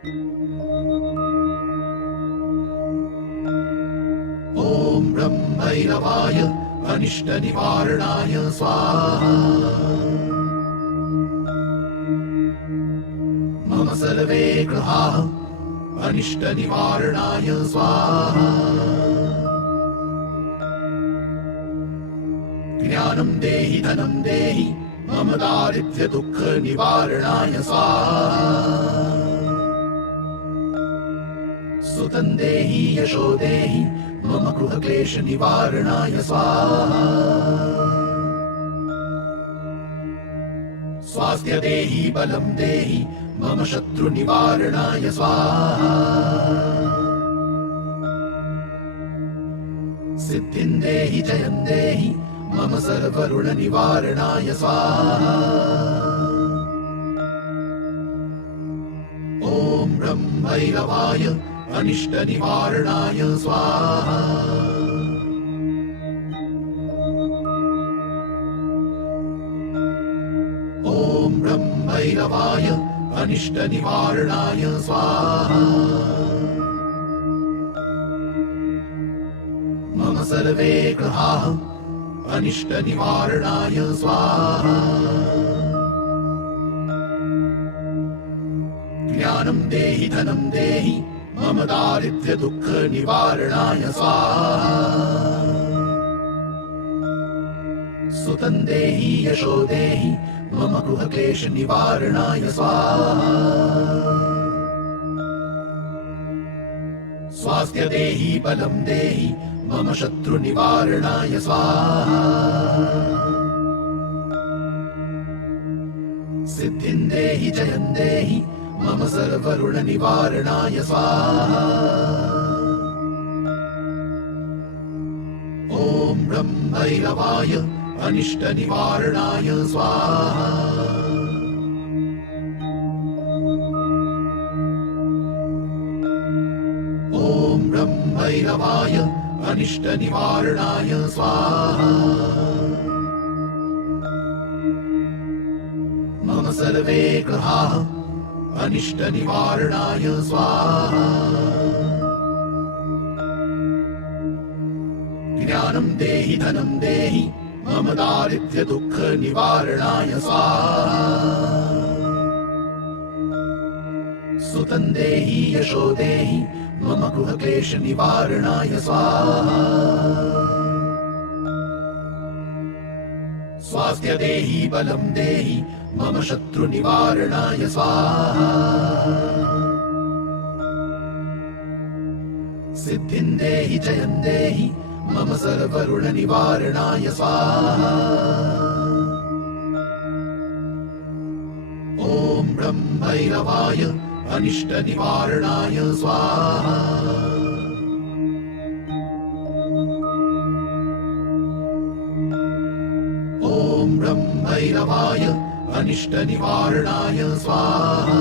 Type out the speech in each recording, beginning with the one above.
ॐ ब्रह्मैरवाय अनिष्टनिवारणाय स्वाहा। मम सर्वे ग्रहाः अनिष्टनिवारणाय स्वाहा। ज्ञानं देहि धनं देहि मम दारिद्र्यदुःखनिवारणाय स्वाहा। सुतं देहि यशो देहि मम गृहक्लेशनिवारणाय स्वाहा। स्वास्थ्य देहि बलं देहि मम शत्रुनिवारणाय स्वाहा। सिद्धिं देहि जयं देहि मम सर्वऋणनिवारणाय स्वाहा। ॐ ब्रह्मैरवाय अनिष्टनिवारणाय स्वाहा। ॐ ब्रह्मैरवाय अनिष्टनिवारणाय स्वाहा। मम सर्वे ग्रहाः अनिष्टनिवारणाय स्वाहा। ज्ञानं देहि धनं देहि मम दारिद्र्यदुःखनिवारणाय स्वाहा। सुतं देहि यशो देहि मम गृहक्लेशनिवारणाय स्वाहा। स्वास्थ्य देहि बलं देहि मम शत्रुनिवारणाय स्वाहा। सिद्धिं देहि जयं देहि मम सर्वऋणनिवारणाय स्वाहा। ॐ ब्रह्मैरवाय अनिष्टनिवारणाय स्वाहा। ॐ ब्रह्मैरवाय अनिष्टनिवारणाय स्वाहा। मम सर्वे ग्रहाः अनिष्टनिवारणाय स्वाहा। ज्ञानं देहि धनं देहि मम दारिद्र्यदुःखनिवारणाय स्वाहा। सुतं देहि यशो देहि मम गृहक्लेशनिवारणाय स्वाहा। स्वास्थ्य देहि बलं देहि मम शत्रुनिवारणाय स्वाहा। सिद्धिं देहि जयं देहि मम सर्वऋणनिवारणाय स्वाहा। ॐ ब्रह्मैरवाय अनिष्टनिवारणाय स्वाहा। ॐ ब्रह्मैरवाय अनिष्टनिवारणाय स्वाहा।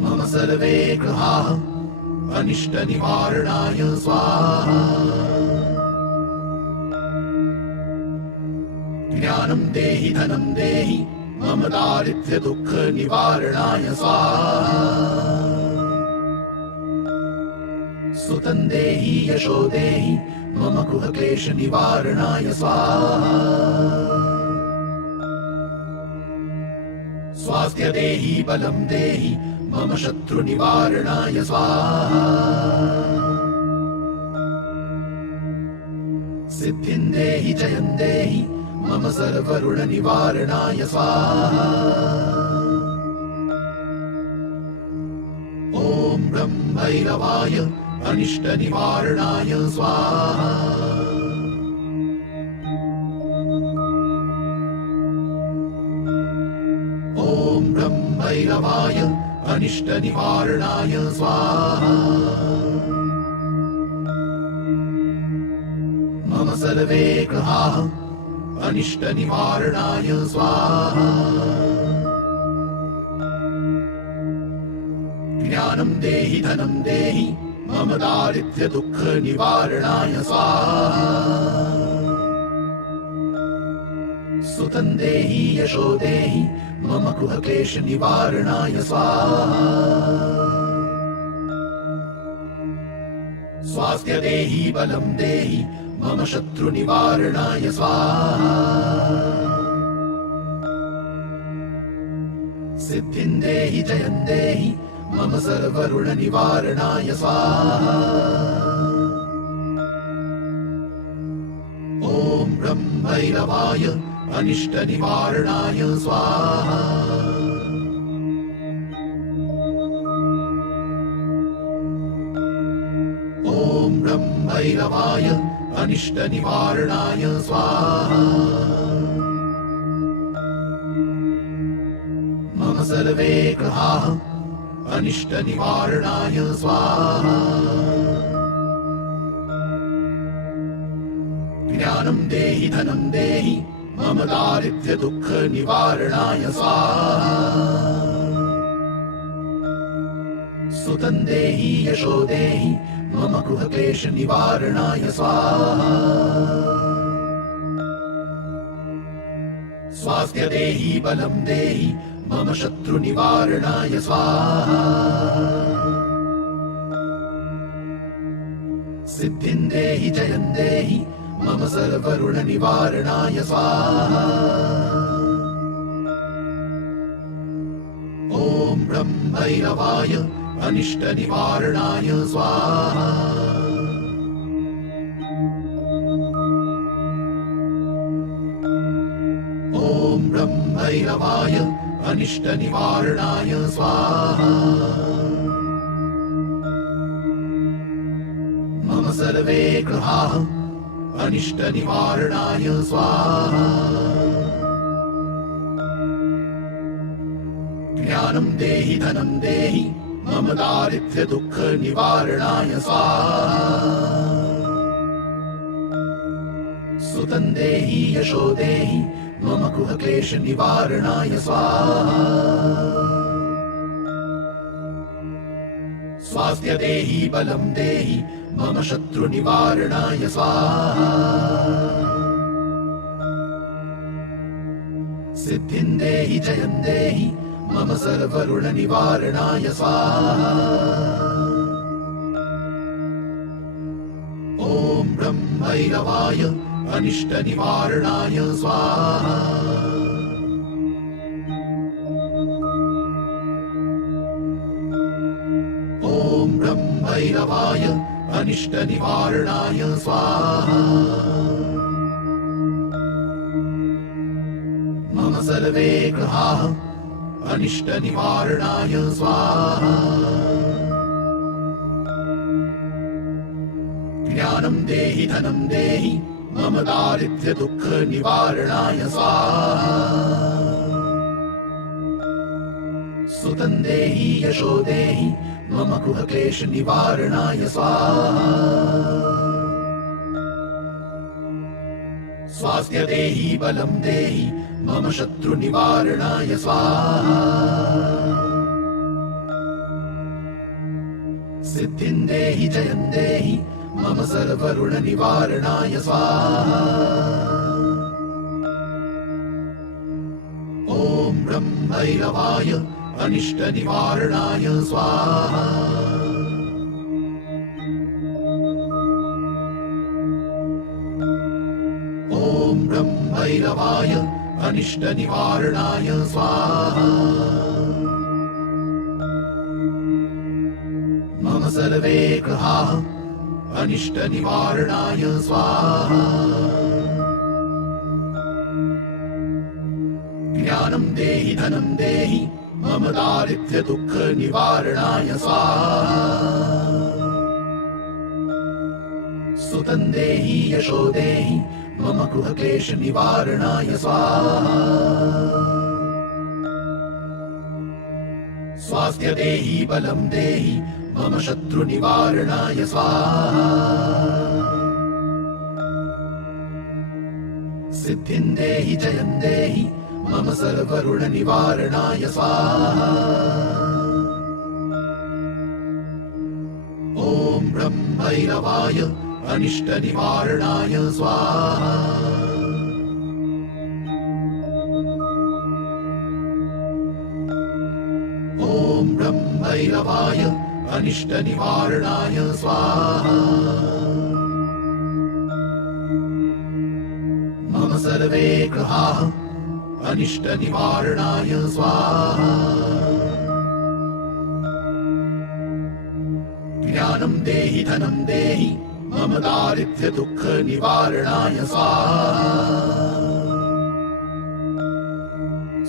मम सर्वे ग्रहाः अनिष्टनिवारणाय स्वाहा। ज्ञानं देहि धनं देहि मम दारिद्र्यदुःखनिवारणाय स्वाहा। सुतं देहि यशो देहि मम गृहक्लेशनिवारणाय स्वाहा। स्वास्थ्य देहि बलं देहि मम शत्रुनिवारणाय स्वाहा। सिद्धिं देहि जयं देहि मम सर्वऋणनिवारणाय स्वाहा। ॐ ब्रह्मैरवाय अनिष्टनिवारणाय स्वाहा। ॐ ब्रह्मैरवाय अनिष्टनिवारणाय स्वाहा। मम सर्वे ग्रहाः अनिष्टनिवारणाय स्वाहा। ज्ञानं देहि धनं देहि मम दारिद्र्यदुःखनिवारणाय स्वाहा। सुतं सुतं देहि यशो देहि मम गृहक्लेश निवारणाय स्वाहा स्वास्थ्य देहि बलं देहि मम शत्रु निवारणाय स्वाहा सिद्धिं देहि जयं देहि मम सर्वऋण निवारणाय स्वाहा ॐ ब्रह्म भैरवाय अनिष्ट निवारणाय स्वाहा ॐ ब्रह्म भैरवाय अनिष्ट निवारणाय स्वाहा मम सर्वे ग्रहाः अनिष्ट निवारणाय स्वाहा ज्ञानं देहि धनं देहि मम दारिद्र्य दुःख निवारणाय स्वाहा सुतं देहि यशो देहि मम गृहक्लेश निवारणाय स्वाहा स्वास्थ्य देहि बलं देहि मम शत्रु निवारणाय स्वाहा सिद्धिं देहि जयं देहि मम सर्वऋण निवारणाय स्वाहा ॐ ब्रह्म भैरवाय अनिष्ट निवारणाय स्वाहा ॐ ब्रह्म भैरवाय अनिष्ट निवारणाय स्वाहा मम सर्वे ग्रहाः अनिष्ट निवारणाय स्वाहा ज्ञानं देहि धनं देहि मम दारिद्र्य दुःख निवारणाय स्वाहा सुतं देहि यशो देहि मम गृहक्लेश निवारणाय स्वाहा स्वास्थ्य देहि बलं देहि मम शत्रु निवारणाय स्वाहा सिद्धिं देहि जयं देहि मम सर्वऋण निवारणाय स्वाहा ॐ ब्रह्म भैरवाय अनिष्ट निवारणाय स्वाहा ॐ ब्रह्म भैरवाय अनिष्ट निवारणाय स्वाहा मम सर्वे ग्रहाः अनिष्ट निवारणाय स्वाहा ज्ञानं देहि धनं देहि मम दारिद्र्य दुःख निवारणाय स्वाहा सुतं देहि यशो देहि मम गृहक्लेश निवारणाय स्वाहा स्वास्थ्य देहि बलं देहि मम शत्रु निवारणाय स्वाहा सिद्धिं देहि जयं देहि मम सर्वऋण निवारणाय स्वाहा ॐ ब्रह्म भैरवाय अनिष्ट निवारणाय स्वाहा ॐ ब्रह्म भैरवाय अनिष्ट निवारणाय स्वाहा मम सर्वे ग्रहाः अनिष्ट निवारणाय स्वाहा ज्ञानं देहि धनं देहि मम दारिद्र्य दुःख निवारणाय स्वाहा सुतं देहि यशो देहि मम गृहक्लेश निवारणाय स्वाहा स्वास्थ्य देहि बलं देहि मम शत्रु निवारणाय स्वाहा सिद्धिं देहि जयं देहि मम सर्वऋण निवारणाय स्वाहा ॐ ब्रह्म भैरवाय अनिष्ट निवारणाय स्वाहा ॐ ब्रह्मैरवाय अनिष्टनिवारणाय स्वाहा मम सर्वे ग्रहाः अनिष्टनिवारणाय स्वाहा ज्ञानं देहि धनं देहि मम दारिद्र्य दुःख निवारणाय स्वाहा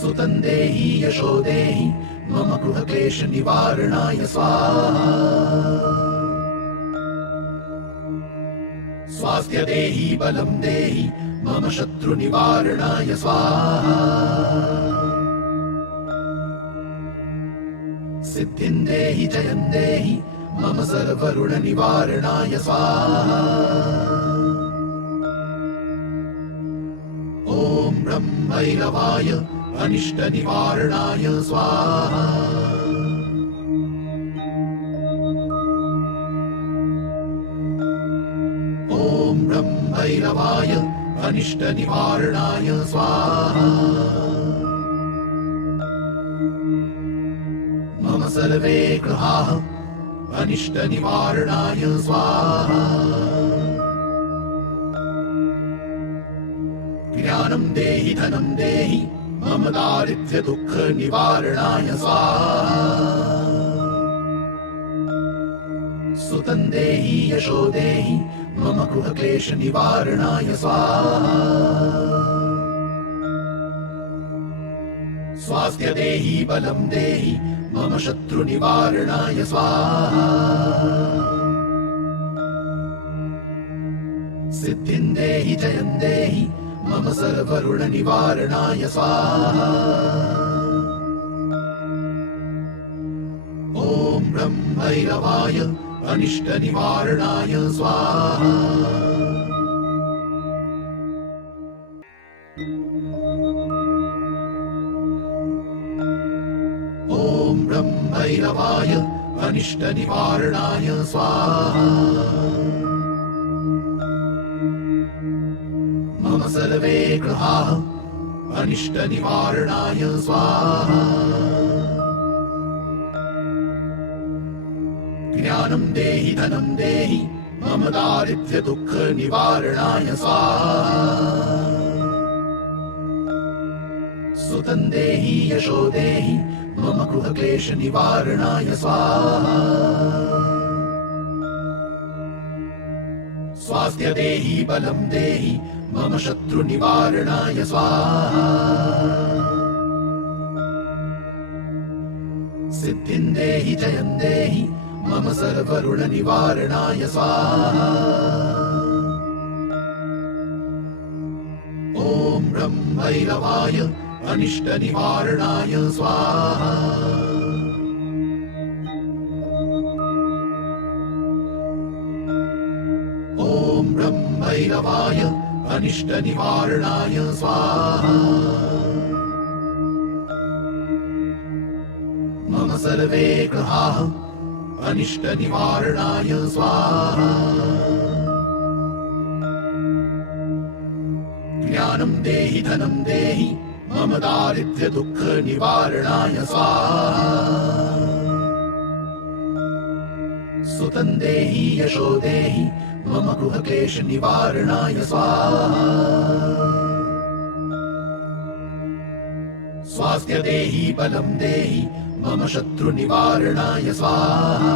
सुतं देहि यशो देहि मम गृह क्लेश निवारणाय स्वाहा स्वास्थ्य देहि बलं देहि मम शत्रु निवारणाय स्वाहा सिद्धिं देहि जयं देहि मम सर्वऋण निवारणाय स्वाहा ॐ ब्रह्मैरवाय अनिष्टनिवारणाय स्वाहा ॐ ब्रह्मैरवाय अनिष्टनिवारणाय स्वाहा मम सर्वे ग्रहाः अनिष्टनिवारणाय स्वाहा ज्ञानं देहि धनं देहि मम दारिद्र्य दुःख निवारणाय स्वाहा सुतं देहि यशो देहि मम गृह क्लेश निवारणाय स्वाहा स्वास्थ्य देहि बलं देहि मम शत्रु निवारणाय स्वाहा सिद्धिं देहि जयं देहि मम सर्वऋण निवारणाय स्वाहा ॐ ब्रह्मैरवाय अनिष्टनिवारणाय स्वाहा ॐ ब्रह्मैरवाय अनिष्टनिवारणाय स्वाहा मम सर्वे ग्रहाः अनिष्टनिवारणाय स्वाहा ज्ञानं देहि धनं देहि मम दारिद्र्य दुःख निवारणाय स्वाहा सुतं देहि यशो देहि मम गृह क्लेश निवारणाय स्वाहा स्वास्थ्य देहि बलं देहि मम शत्रु निवारणाय स्वाहा सिद्धिं देहि जयं देहि मम सर्वऋण निवारणाय स्वाहा ॐ ब्रह्मैरवाय अनिष्टनिवारणाय स्वाहा ॐ ब्रह्मैरवाय अनिष्टनिवारणाय स्वाहा मम सर्वे ग्रहाः अनिष्टनिवारणाय स्वाहा ज्ञानं देहि धनं देहि मम दारिद्र्य दुःख निवारणाय स्वाहा सुतं देहि यशो देहि मम गृह क्लेश निवारणाय स्वाहा स्वास्थ्य देहि बलं देहि मम शत्रु निवारणाय स्वाहा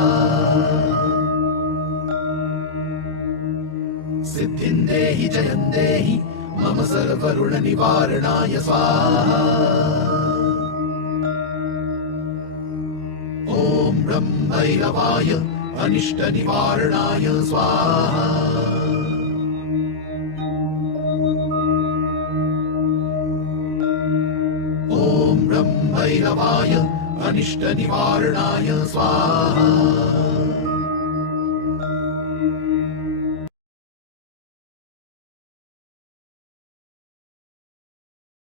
सिद्धिं देहि जयं देहि मम सर्वऋण निवारणाय स्वाहा ॐ ब्रह्मैरवाय अनिष्टनिवारणाय स्वाहा ॐ ब्रह्मैरवाय अनिष्टनिवारणाय स्वाहा